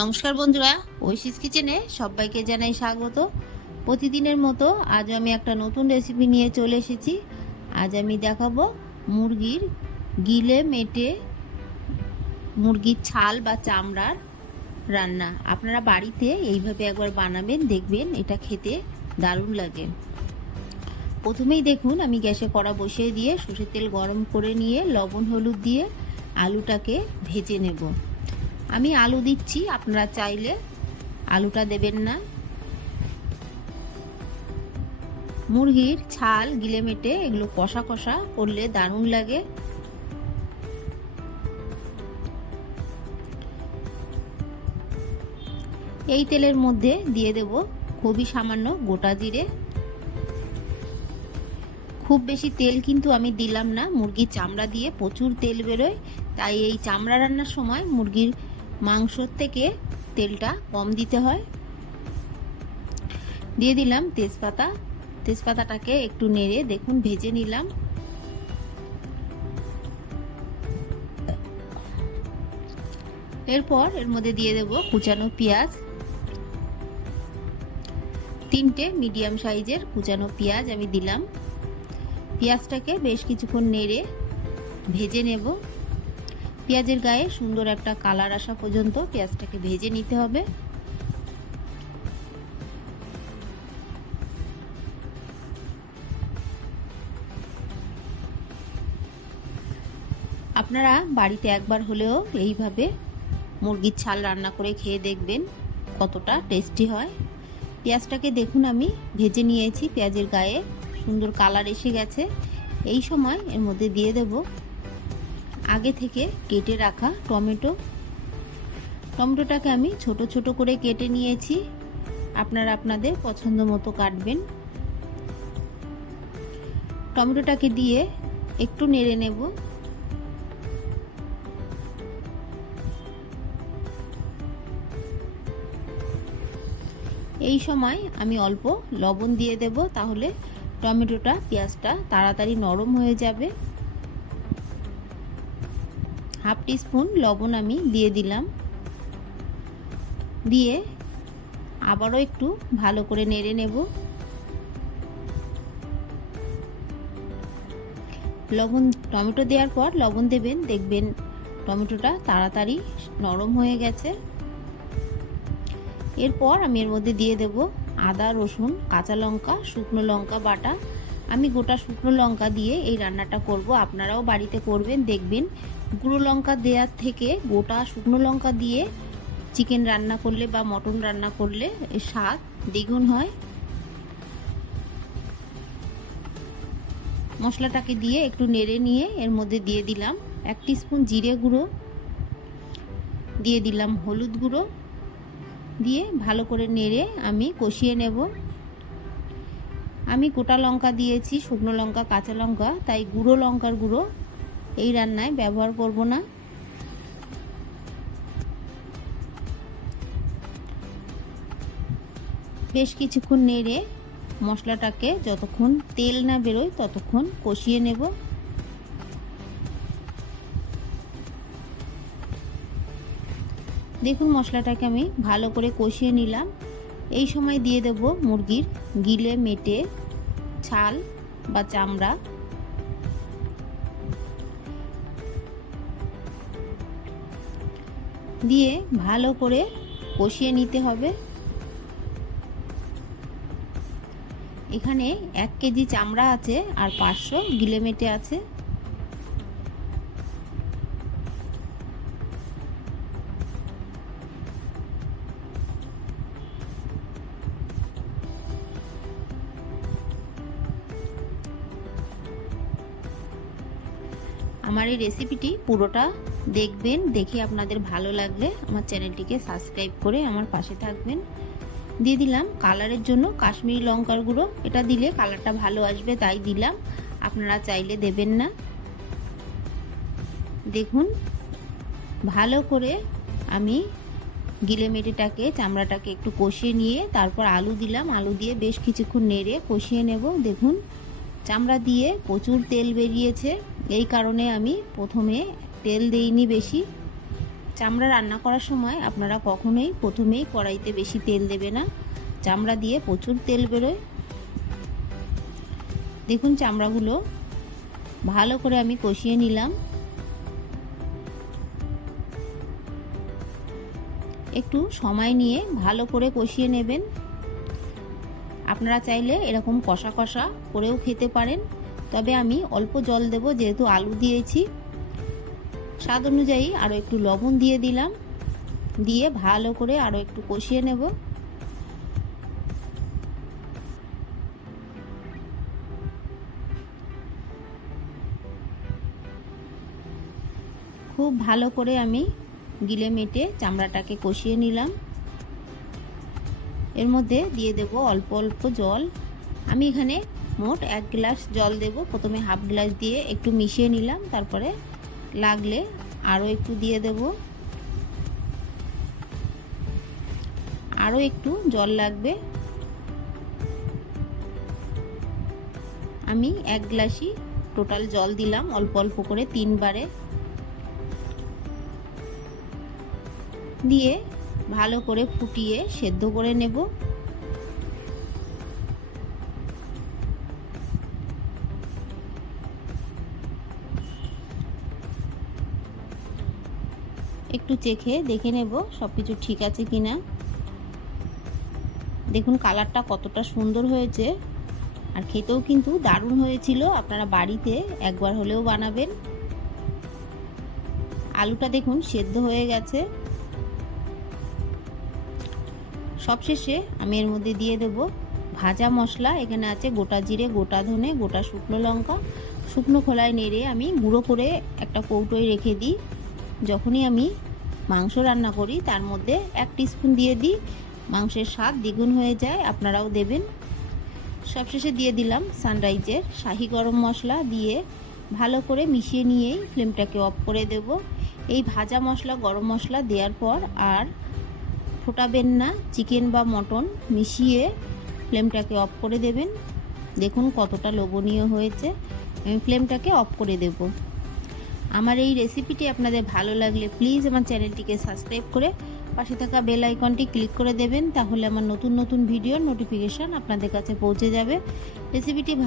নমস্কার বন্ধুরা, ঐশিস কিচেনে সবাইকে জানাই স্বাগত। প্রতিদিনের মতো আজ আমি একটা নতুন রেসিপি নিয়ে চলে এসেছি। আজ আমি দেখাবো মুরগির গিলে মেটে মুরগির ছাল বা চামড়ার রান্না। আপনারা বাড়িতে এইভাবে একবার বানাবেন, দেখবেন এটা খেতে দারুণ লাগে। প্রথমেই দেখুন, আমি গ্যাসে কড়া বসিয়ে দিয়ে সর্ষের তেল গরম করে নিয়ে লবণ, হলুদ দিয়ে আলুটাকে ভেজে নেব। আমি আলু দিচ্ছি, আপনারা চাইলে আলুটা দেবেন না। মুরগির ছাল গিলে মেটে এগুলো কষা কষা করলে দারুণ লাগে। এই তেলের মধ্যে দিয়ে দেব খুবই সামান্য গোটা জিরে। খুব বেশি তেল কিন্তু আমি দিলাম না, মুরগির চামড়া দিয়ে প্রচুর তেল বেরোয়, তাই এই চামড়া রান্নার সময় মুরগির মাংসর থেকে তেলটা কম দিতে হয়। দিয়ে দিলাম তেজপাতা। তেজপাতাটাকে একটু নেড়ে দেখুন, ভেজে নিলাম। এরপর এর মধ্যে দিয়ে দেব কুচানো পেঁয়াজ। তিনটে মিডিয়াম সাইজের কুচানো পেঁয়াজ আমি দিলাম। পেঁয়াজটাকে বেশ কিছুক্ষণ নেড়ে ভেজে নেব। পেঁয়াজের গায়ে সুন্দর একটা কালার আসা পর্যন্ত পেঁয়াজটাকে ভেজে নিতে হবে। আপনারা বাড়িতে একবার হলেও এইভাবে মুরগির ছাল রান্না করে খেয়ে দেখবেন কতটা টেস্টি হয়। পেঁয়াজটাকে দেখুন আমি ভেজে নিয়েছি, পেঁয়াজের গায়ে সুন্দর কালার এসে গেছে। এই সময় এর মধ্যে দিয়ে দেব আগে থেকে কেটে রাখা টমেটো। টমেটোটাকে আমি ছোট ছোট করে কেটে নিয়েছি। আপনারা আপনাদের পছন্দ মতো কাটবেন। টমেটোটাকে দিয়ে একটু নেড়ে নেব। এই সময় আমি অল্প লবণ দিয়ে দেব, তাহলে টমেটোটা পেঁয়াজটা তাড়াতাড়ি নরম হয়ে যাবে। হাফ টিস্পুন লবণ আমি দিয়ে দিলাম। দিয়ে আবারও একটু ভালো করে নেড়ে নেব। লবণ, টমেটো দেওয়ার পর লবণ দেবেন। দেখবেন টমেটোটা তাড়াতাড়ি নরম হয়ে গেছে। এরপর আমি এর মধ্যে দিয়ে দেব আদা, রসুন, কাঁচা লঙ্কা, শুকনো লঙ্কা বাটা। আমি গোটা শুকনো লঙ্কা দিয়ে এই রান্নাটা করব। আপনারাও বাড়িতে করবেন, দেখবেন গুঁড়ো লঙ্কা দেওয়ার থেকে গোটা শুকনো লঙ্কা দিয়ে চিকেন রান্না করলে বা মটন রান্না করলে স্বাদ দ্বিগুণ হয়। মশলাটাকে দিয়ে একটু নেড়ে নিয়ে এর মধ্যে দিয়ে দিলাম এক স্পুন জিরে গুঁড়ো, দিয়ে দিলাম হলুদ গুঁড়ো, দিয়ে ভালো করে নেড়ে আমি কষিয়ে নেব। আমি গোটা লঙ্কা দিয়েছি, শুকনো লঙ্কা, কাঁচা লঙ্কা, তাই গুঁড়ো লঙ্কার গুঁড়ো এই রান্নায় ব্যবহার করব না। বেশ কিছুক্ষণ নেড়ে মশলাটাকে যতক্ষণ তেল না বেরোয় ততক্ষণ কষিয়ে নেব। দেখুন মশলাটাকে আমি ভালো করে কষিয়ে নিলাম। এই সময় দিয়ে দেব মুরগির গিলে, মেটে, ছাল বা চামড়া। দিয়ে ভালো করে কষিয়ে নিতে হবে। এখানে এক কেজি চামড়া আছে আর পাঁচশো গিলেমেটে আছে। আমার এই রেসিপিটি পুরোটা দেখবেন, দেখে আপনাদের ভালো লাগলে আমার চ্যানেলটিকে সাবস্ক্রাইব করে আমার পাশে থাকবেন। দিয়ে দিলাম কালারের জন্য কাশ্মীরি লঙ্কার গুঁড়ো। এটা দিলে কালারটা ভালো আসবে, তাই দিলাম। আপনারা চাইলে দেবেন না। দেখুন, ভালো করে আমি গিলে মেটেটাকে, চামড়াটাকে একটু কষিয়ে নিয়ে তারপর আলু দিলাম। আলু দিয়ে বেশ কিছুক্ষণ নেড়ে কষিয়ে নেব। দেখুন, চামড়া দিয়ে প্রচুর তেল বেরিয়েছে। এই কারণে আমি প্রথমে তেল দেইনি বেশি। চামড়া রান্না করার সময় আপনারা কখনোই প্রথমেই কড়াইতে বেশি তেল দেবে না। চামড়া দিয়ে প্রচুর তেল বেরোয়। দেখুন চামড়াগুলো ভালো করে আমি কষিয়ে নিলাম। একটু সময় নিয়ে ভালো করে কষিয়ে নেবেন। আপনারা চাইলে এরকম কষা কষা করেও খেতে পারেন। তবে আমি অল্প জল দেব, যেহেতু আলু দিয়েছি। স্বাদ অনুযায়ী আরও একটু লবণ দিয়ে দিলাম। দিয়ে ভালো করে আরও একটু কষিয়ে নেব। খুব ভালো করে আমি গিলে মেটে চামড়াটাকে কষিয়ে নিলাম। এর মধ্যে দিয়ে দেব অল্প অল্প জল। আমি এখানে মোট এক গ্লাস জল দেব। প্রথমে হাফ গ্লাস দিয়ে একটু মিশিয়ে নিলাম, তারপরে লাগলে আরও একটু দিয়ে দেব। আরও একটু জল লাগবে। আমি এক গ্লাসই টোটাল জল দিলাম অল্প অল্প করে তিনবারে। দিয়ে ভালো করে ফুটিয়ে সেদ্ধ করে নেব। একটু চেখে দেখে নেব সব কিছু ঠিক আছে কি না দেখুন, কালারটা কতটা সুন্দর হয়েছে। আর খেতেও কিন্তু দারুণ হয়েছিল। আপনারা বাড়িতে একবার হলেও বানাবেন। আলুটা দেখুন সেদ্ধ হয়ে গেছে। সবশেষে আমি এর মধ্যে দিয়ে দেব ভাজা মশলা। এখানে আছে গোটা জিরে, গোটা ধনে, গোটা শুকনো লঙ্কা। শুকনো খোলায় নেড়ে আমি গুঁড়ো করে একটা কৌটোয় রেখে দিই। যখনই আমি মাংস রান্না করি, তার মধ্যে এক স্পুন দিয়ে দিই। মাংসের স্বাদ দ্বিগুণ হয়ে যায়, আপনারাও দেবেন। সবশেষে দিয়ে দিলাম সানরাইজের শাহি গরম মশলা দিয়ে ভালো করে মিশিয়ে নিয়েই ফ্লেমটাকে অফ করে দেব। এই ভাজা মশলা, গরম মশলা দেওয়ার পর আর ফোটাবেন না চিকেন বা মটন মিশিয়ে ফ্লেমটাকে অফ করে দেবেন। দেখুন কতটা লোভনীয় হয়েছে। আমি ফ্লেমটাকে অফ করে দেব। আমার এই রেসিপিটি আপনাদের ভালো লাগলে প্লিজ আমার চ্যানেলটিকে সাবস্ক্রাইব করে পাশে থাকা বেল আইকনটি ক্লিক করে দেবেন, তাহলে আমার নতুন নতুন ভিডিওর নোটিফিকেশান আপনাদের কাছে পৌঁছে যাবে। রেসিপিটি